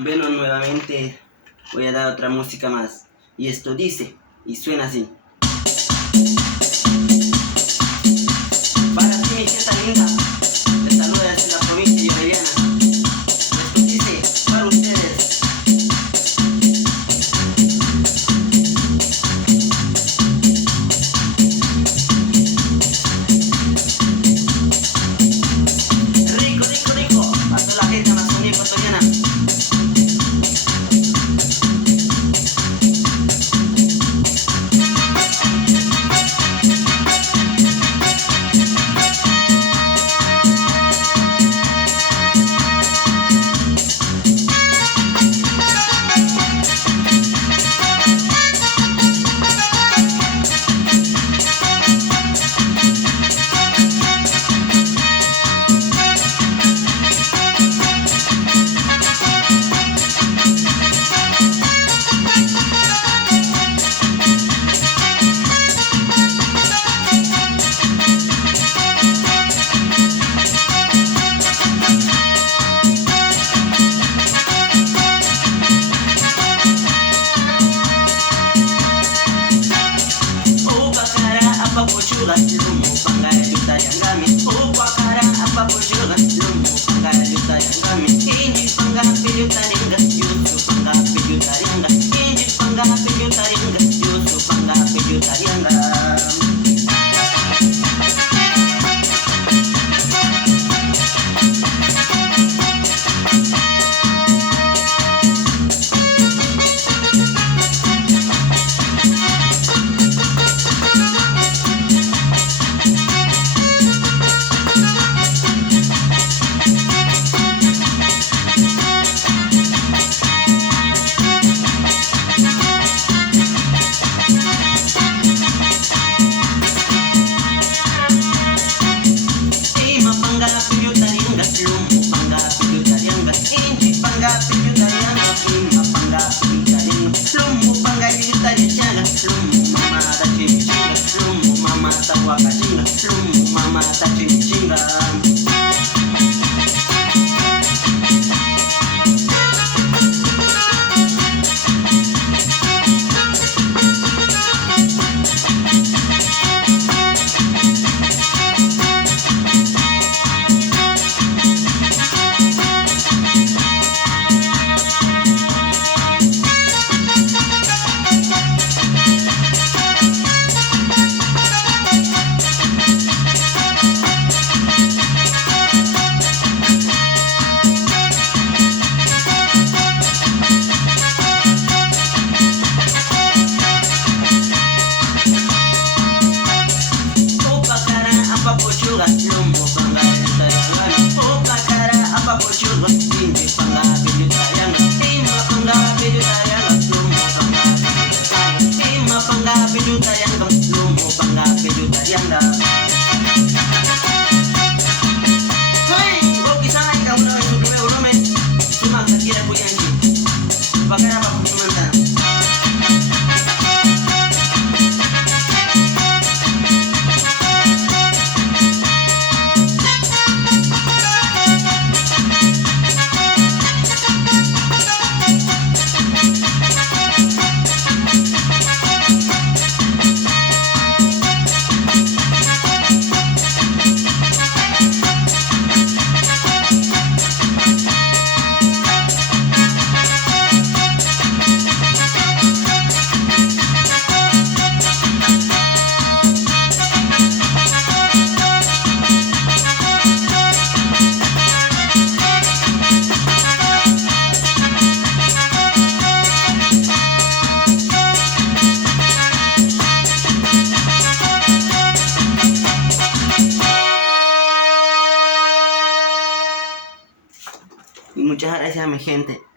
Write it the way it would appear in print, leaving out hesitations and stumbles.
Bueno, nuevamente voy a dar otra música más. Y esto dice, y suena así. Para ti, mi gente linda, te saluda desde la provincia de Iberia. Esto dice, para ustedes. Rico, rico, rico, para toda la gente amazónica ecuatoriana. Papuchula, lumu panga yuta yangami. Upa kara apa puchula, lumu panga yuta yangami. Inji panga pijuta ringa, yusu panga pijuta ringa. Inji panga pijuta ringa, yusu panga pijuta ringa. Mama tá chinga. Lumbu panga yuta yangami. Opa kara apa pochula, inji panga pijuta yanga. Ima panga pijuta yanga, lumbu panga pijuta yanga. Ima panga pijuta yanga, lumbu panga pijuta yanga. Hey, boki sana ika mula yutu volumen. Cuma kira puyanji. Pakai apa pun mantan. Muchas gracias, mi gente.